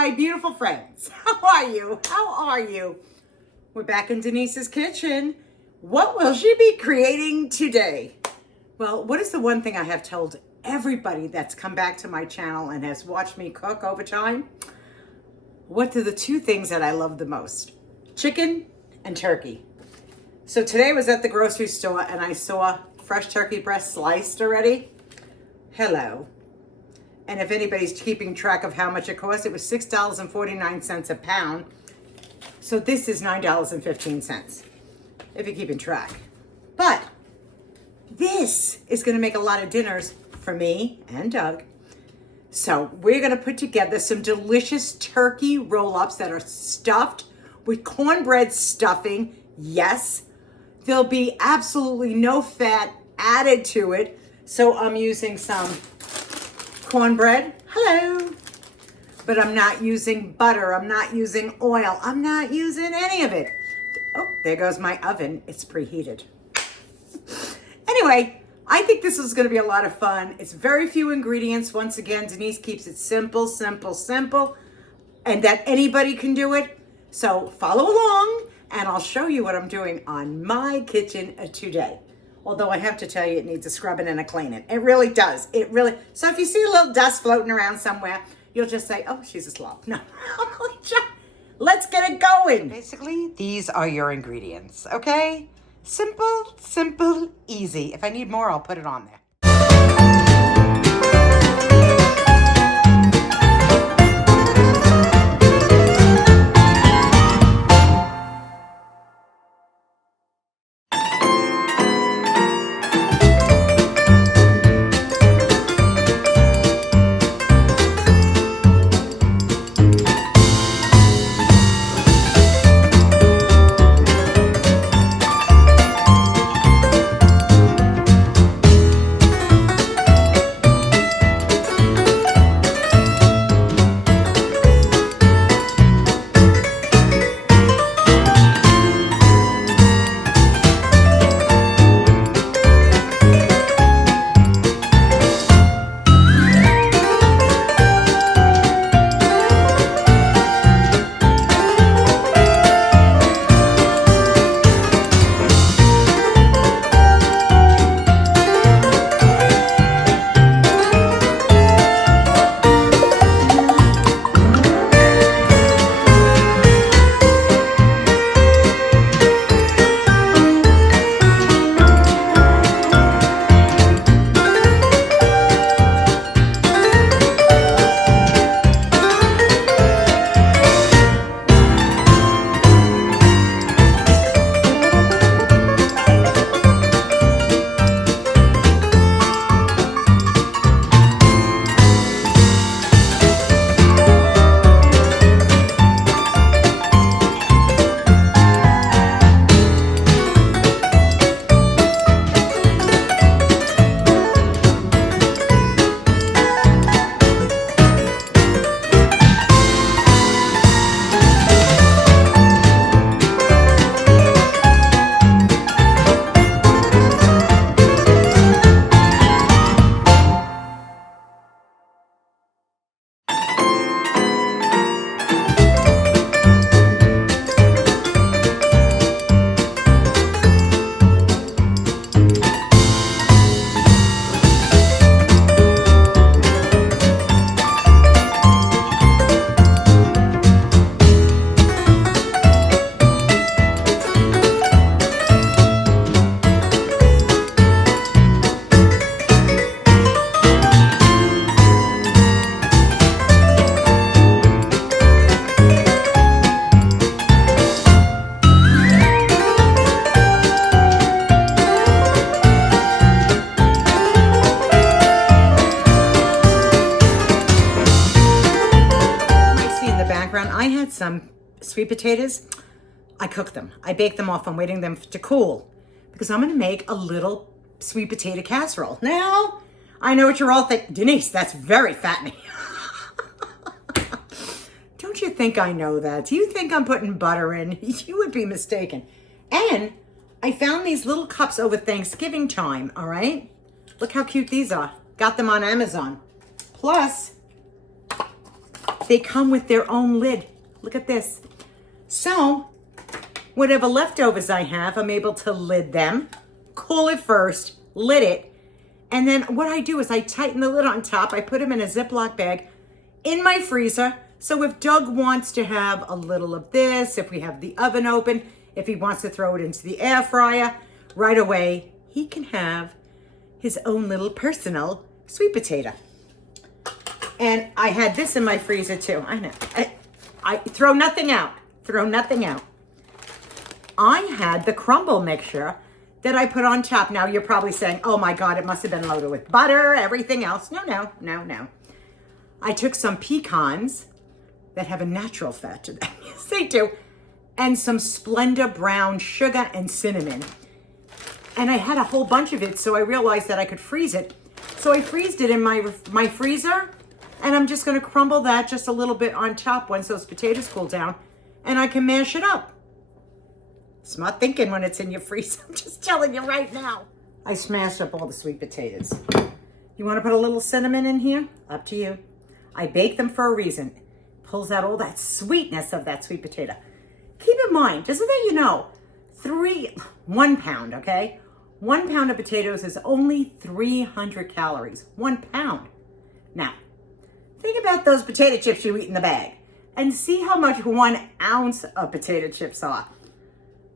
my beautiful friends. How are you? How are you? We're back in Denise's kitchen. What will she be creating today? Well, what is the one thing I have told everybody that's come back to my channel and has watched me cook over time? What are the two things that I love the most? Chicken and turkey. So today I was at the grocery store and I saw fresh turkey breast sliced already. Hello. And if anybody's keeping track of how much it cost, it was $6.49 a pound. So this is $9.15, if you're keeping track. But this is gonna make a lot of dinners for me and Doug. So we're gonna put together some delicious turkey roll-ups that are stuffed with cornbread stuffing. Yes, there'll be absolutely no fat added to it. So I'm using some cornbread, hello. But I'm not using butter, I'm not using oil, I'm not using any of it. Oh, there goes my oven, it's preheated. Anyway, I think this is gonna be a lot of fun. It's very few ingredients. Once again, Denise keeps it simple, simple, simple, and that anybody can do it. So follow along and I'll show you what I'm doing on my kitchen today. Although I have to tell you, it needs a scrubbing and a cleaning. It really does. It really. So if you see a little dust floating around somewhere, you'll just say, oh, she's a slob. No, let's get it going. Basically, these are your ingredients, okay? Simple, simple, easy. If I need more, I'll put it on there. I had some sweet potatoes. I cooked them. I baked them off. I'm waiting them to cool because I'm going to make a little sweet potato casserole. Now, I know what you're all thinking. Denise, that's very fattening. Don't you think I know that? Do you think I'm putting butter in? You would be mistaken. And I found these little cups over Thanksgiving time, all right? Look how cute these are. Got them on Amazon. Plus, they come with their own lid. Look at this. So, whatever leftovers I have, I'm able to lid them, cool it first, lid it, and then what I do is I tighten the lid on top. I put them in a Ziploc bag in my freezer. So if Doug wants to have a little of this, if we have the oven open, if he wants to throw it into the air fryer, right away, he can have his own little personal sweet potato. And I had this in my freezer too. I know. I throw nothing out. Throw nothing out. I had the crumble mixture that I put on top. Now you're probably saying, oh my God, it must have been loaded with butter, everything else. No. I took some pecans that have a natural fat to them. Yes, they do. And some Splenda brown sugar and cinnamon. And I had a whole bunch of it, so I realized that I could freeze it. So I freezed it in my freezer, and I'm just gonna crumble that just a little bit on top once those potatoes cool down, and I can mash it up. Smart thinking when it's in your freezer. I'm just telling you right now. I smashed up all the sweet potatoes. You wanna put a little cinnamon in here? Up to you. I bake them for a reason. Pulls out all that sweetness of that sweet potato. Keep in mind, just so that you know, 1 pound, okay? 1 pound of potatoes is only 300 calories. 1 pound. Now, think about those potato chips you eat in the bag and see how much 1 ounce of potato chips are.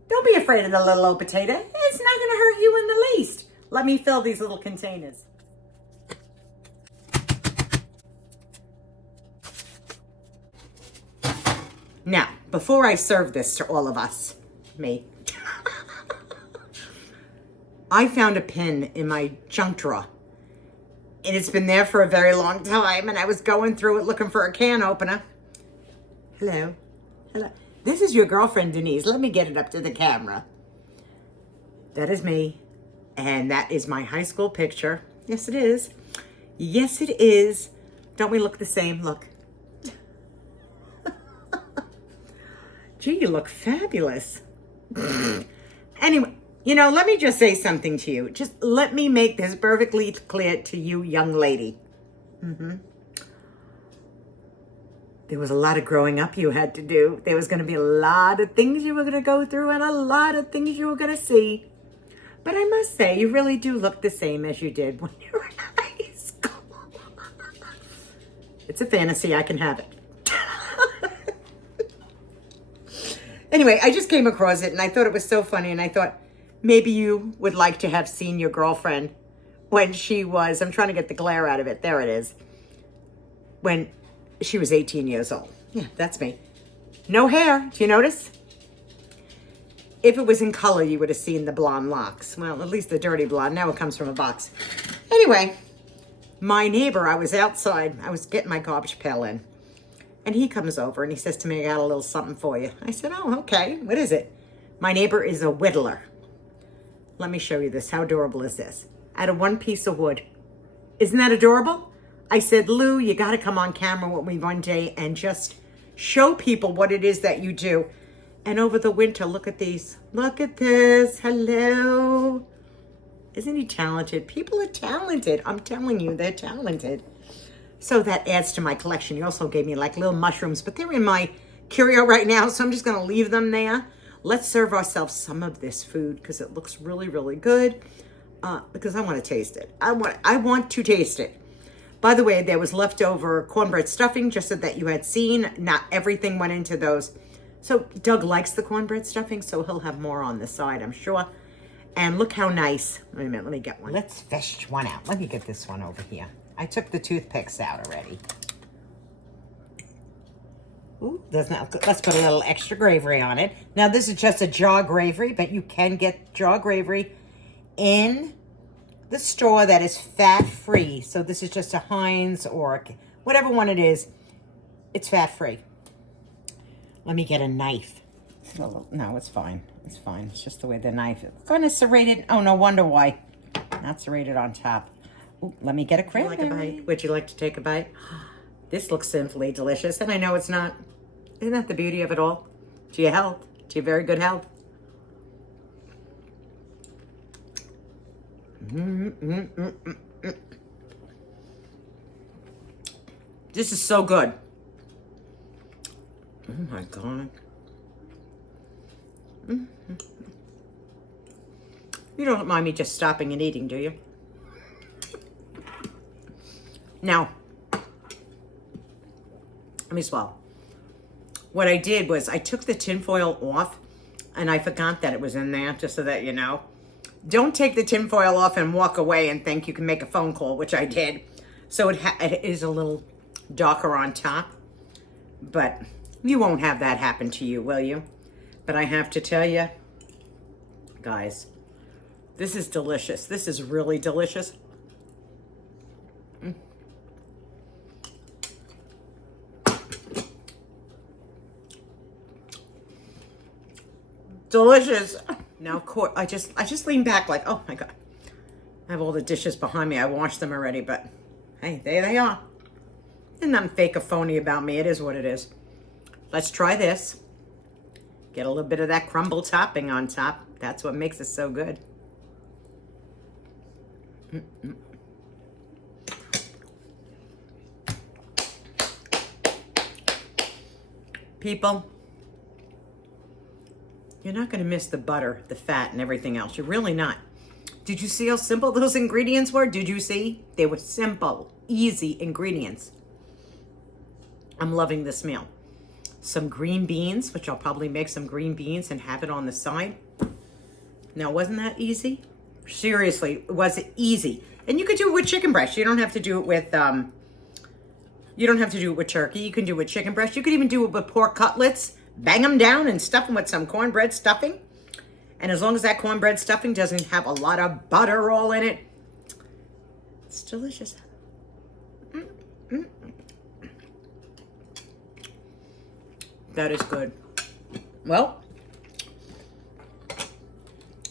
Don't be afraid of the little old potato. It's not gonna hurt you in the least. Let me fill these little containers. Now, before I serve this to all of us, me, I found a pin in my junk drawer. And it's been there for a very long time, and I was going through it looking for a can opener. Hello. This is your girlfriend, Denise. Let me get it up to the camera. That is me, and that is my high school picture. Yes, it is. Yes, it is. Don't we look the same? Look. Gee, you look fabulous. Anyway, let me just say something to you. Just let me make this perfectly clear to you, young lady. There was a lot of growing up you had to do. There was going to be a lot of things you were going to go through and a lot of things you were going to see. But I must say, you really do look the same as you did when you were in high school. It's a fantasy. I can have it. Anyway, I just came across it and I thought it was so funny, and I thought maybe you would like to have seen your girlfriend when she was, I'm trying to get the glare out of it. There it is. When she was 18 years old. Yeah, that's me. No hair. Do you notice? If it was in color, you would have seen the blonde locks. Well, at least the dirty blonde. Now it comes from a box. Anyway, my neighbor, I was outside. I was getting my garbage pail in. And he comes over and he says to me, I got a little something for you. I said, oh, okay. What is it? My neighbor is a whittler. Let me show you this. How adorable is this? Out of one piece of wood. Isn't that adorable? I said, Lou, you got to come on camera with me one day and just show people what it is that you do. And over the winter, look at these. Look at this. Hello. Isn't he talented? People are talented. I'm telling you, they're talented. So that adds to my collection. He also gave me like little mushrooms, but they're in my curio right now, so I'm just going to leave them there. Let's serve ourselves some of this food because it looks really, really good. Because I want to taste it. I want to taste it. By the way, there was leftover cornbread stuffing, just so that you had seen. Not everything went into those. So Doug likes the cornbread stuffing, so he'll have more on the side, I'm sure. And look how nice. Wait a minute, let me get one. Let's fish one out. Let me get this one over here. I took the toothpicks out already. Ooh, let's put a little extra gravy on it. Now, this is just a jar gravy, but you can get jar gravy in the store that is fat-free. So this is just a Heinz or whatever one it is. It's fat-free. Let me get a knife. No, it's fine. It's fine. It's just the way the knife is. It's kind of serrated. Oh, no wonder why. Not serrated on top. Ooh, let me get a cranberry. Would you like a bite? Would you like to take a bite? This looks simply delicious, and I know it's not. Isn't that the beauty of it all? To your health. To your very good health. This is so good. Oh my God. You don't mind me just stopping and eating, do you? Now, let me swallow. What I did was I took the tinfoil off, and I forgot that it was in there, just so that you know. Don't take the tinfoil off and walk away and think you can make a phone call, which I did. So it is a little darker on top, but you won't have that happen to you, will you? But I have to tell you, guys, this is delicious. This is really delicious. Delicious. Now, of course, I just lean back like, oh my God. I have all the dishes behind me. I washed them already, but hey, there they are. There's nothing fake or phony about me. It is what it is. Let's try this. Get a little bit of that crumble topping on top. That's what makes it so good. People, you're not going to miss the butter, the fat, and everything else. You're really not. Did you see how simple those ingredients were? Did you see? They were simple, easy ingredients. I'm loving this meal. Some green beans, which I'll probably make some green beans and have it on the side. Now, wasn't that easy? Seriously, was it easy? And you could do it with chicken breast. You don't have to do it with turkey. You can do it with chicken breast. You could even do it with pork cutlets. Bang them down and stuff them with some cornbread stuffing. And as long as that cornbread stuffing doesn't have a lot of butter all in it, it's delicious. That is good. Well,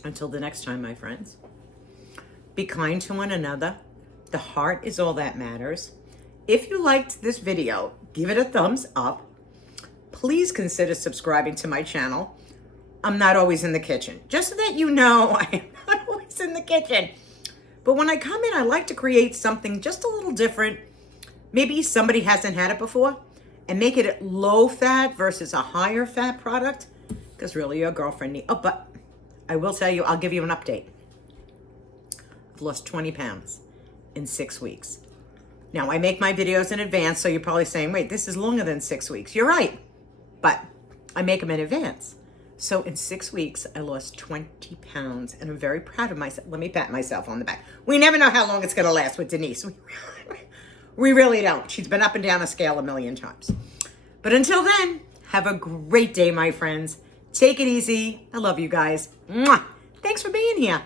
until the next time, my friends, be kind to one another. The heart is all that matters. If you liked this video, give it a thumbs up. Please consider subscribing to my channel. I'm not always in the kitchen. Just so that you know, I am not always in the kitchen. But when I come in, I like to create something just a little different. Maybe somebody hasn't had it before, and make it low fat versus a higher fat product. Because really, your girlfriend needs... Oh, but I will tell you, I'll give you an update. I've lost 20 pounds in 6 weeks. Now, I make my videos in advance, so you're probably saying, wait, this is longer than 6 weeks. You're right. But I make them in advance. So in 6 weeks, I lost 20 pounds, and I'm very proud of myself. Let me pat myself on the back. We never know how long it's going to last with Denise. We really don't. She's been up and down a scale a million times. But until then, have a great day, my friends. Take it easy. I love you guys. Mwah. Thanks for being here.